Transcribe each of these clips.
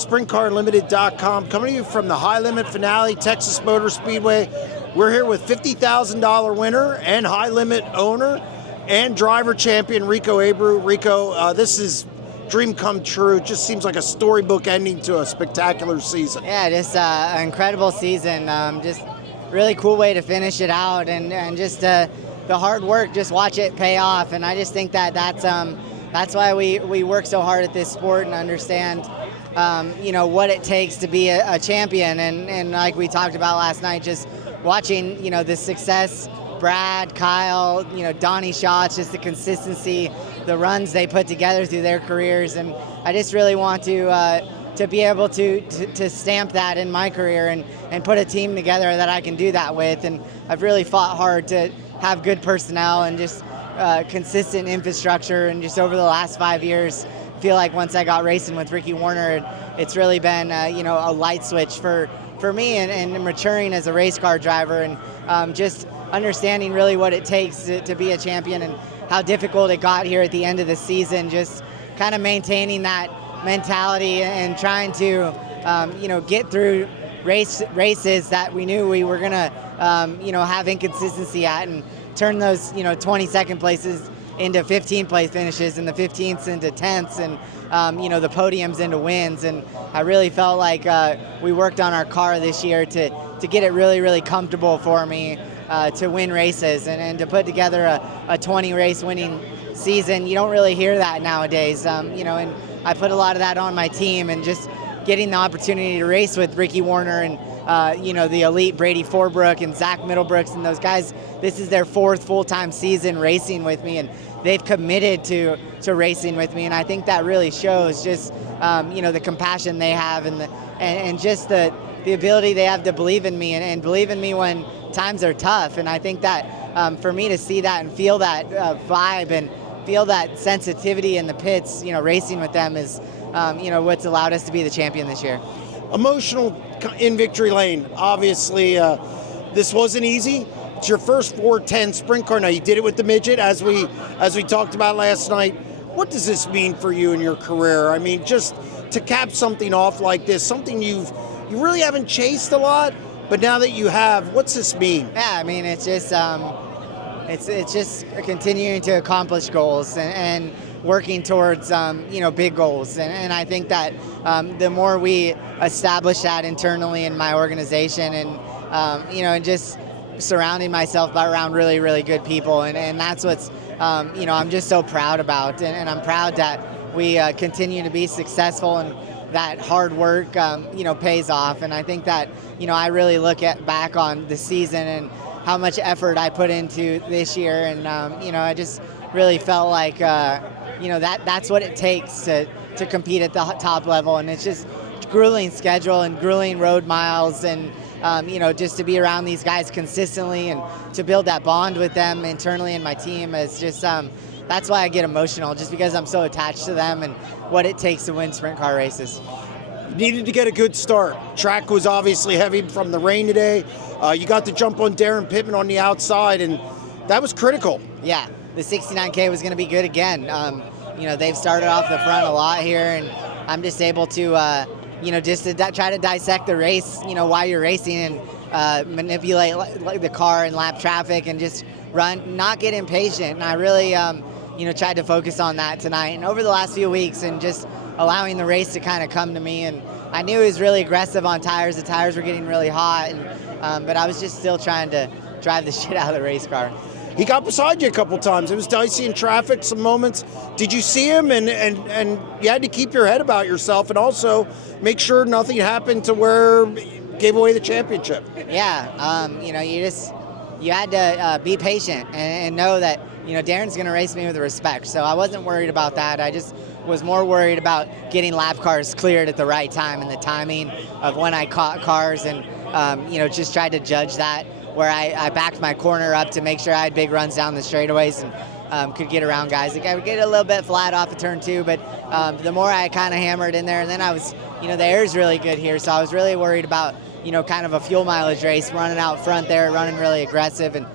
SprintCarUnlimited.com, coming to you from the High Limit Finale, Texas Motor Speedway. We're here with $50,000 winner and High Limit owner and driver champion Rico Abreu. Rico, this is dream come true. It just seems like a storybook ending to a spectacular season. Yeah, just an incredible season. Just really cool way to finish it out, and just the hard work, just watch it pay off. And I just think that's why we work so hard at this sport and understand what it takes to be a champion. And like we talked about last night, just watching the success, Brad, Kyle, Donnie Shaw, it's just the consistency, the runs they put together through their careers. And I just really want to be able to stamp that in my career and put a team together that I can do that with. And I've really fought hard to have good personnel and just consistent infrastructure. And just over the last 5 years, feel like once I got racing with Ricky Warner, it's really been a light switch for me and maturing as a race car driver, and just understanding really what it takes to be a champion and how difficult it got here at the end of the season. Just kind of maintaining that mentality and trying to get through races that we knew we were gonna have inconsistency at, and turn those 22nd places into 15th place finishes, and the 15ths into 10ths, and the podiums into wins. And I really felt like we worked on our car this year to get it really, really comfortable for me to win races and to put together a 20 race winning season. You don't really hear that nowadays, and I put a lot of that on my team, and just getting the opportunity to race with Ricky Warner and the elite Brady Forbrook and Zach Middlebrooks and those guys. This is their 4th full-time season racing with me, and they've committed to racing with me. And I think that really shows just the compassion they have and just the ability they have to believe in me and believe in me when times are tough. And I think that for me to see that and feel that vibe and feel that sensitivity in the pits, racing with them is what's allowed us to be the champion this year. Emotional in victory lane. Obviously, this wasn't easy. It's your first 410 sprint car. Now, you did it with the midget, as we talked about last night. What does this mean for you in your career? I mean, just to cap something off like this, something you really haven't chased a lot, but now that you have, what's this mean? Yeah, I mean, it's just it's just continuing to accomplish goals and working towards big goals, and I think that the more we establish that internally in my organization, and and just surrounding myself around really, really good people, and that's what's I'm just so proud about, and I'm proud that we continue to be successful, and that hard work pays off. And I think that I really look back on the season and how much effort I put into this year, and I just really felt like that's what it takes to compete at the top level. And it's just grueling schedule and grueling road miles, and just to be around these guys consistently and to build that bond with them internally in my team is just that's why I get emotional, just because I'm so attached to them and what it takes to win sprint car races. You needed to get a good start. Track was obviously heavy from the rain today. You got to jump on Darren Pittman on the outside, and that was critical. Yeah, the 69K was going to be good again. They've started off the front a lot here, and I'm just able to, just to try to dissect the race, while you're racing, and manipulate the car and lap traffic, and just run, not get impatient. And I really, tried to focus on that tonight and over the last few weeks, and just allowing the race to kind of come to me. And I knew he was really aggressive on tires. The tires were getting really hot, and but I was just still trying to drive the shit out of the race car. He got beside you a couple times. It was dicey in traffic, some moments. Did you see him? And you had to keep your head about yourself and also make sure nothing happened to where you gave away the championship. Yeah, you had to be patient and know that, Darren's going to race me with respect. So I wasn't worried about that. I just was more worried about getting lap cars cleared at the right time and the timing of when I caught cars, and, just tried to judge that, where I backed my corner up to make sure I had big runs down the straightaways and could get around guys. Like, I would get a little bit flat off of turn 2, but the more I kind of hammered in there, and then I was, the air's really good here, so I was really worried about, kind of a fuel mileage race, running out front there, running really aggressive, and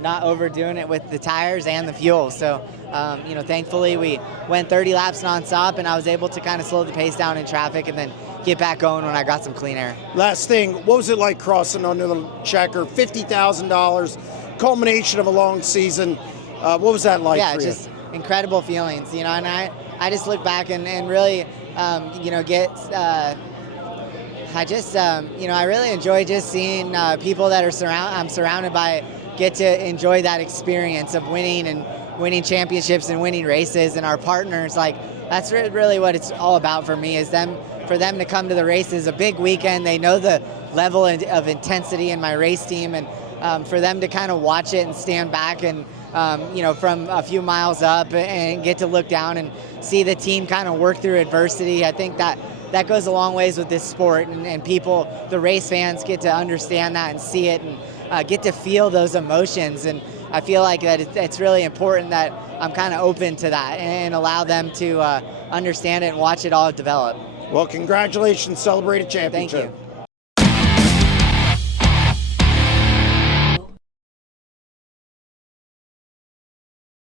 not overdoing it with the tires and the fuel. So, thankfully we went 30 laps nonstop, and I was able to kind of slow the pace down in traffic and then get back going when I got some clean air. Last thing, what was it like crossing under the checker? $50,000, culmination of a long season. What was that like for you? Just incredible feelings, and I just look back and really, get. I really enjoy just seeing people that I'm surrounded by get to enjoy that experience of winning championships and winning races, and our partners. Like, that's really what it's all about for me, is for them to come to the races, a big weekend. They know the level of intensity in my race team, and for them to kind of watch it and stand back and from a few miles up and get to look down and see the team kind of work through adversity. I think that goes a long ways with this sport, and people, the race fans, get to understand that and see it and get to feel those emotions. And I feel like that it's really important that I'm kind of open to that and allow them to understand it and watch it all develop. Well, congratulations, celebrate a championship. Thank you.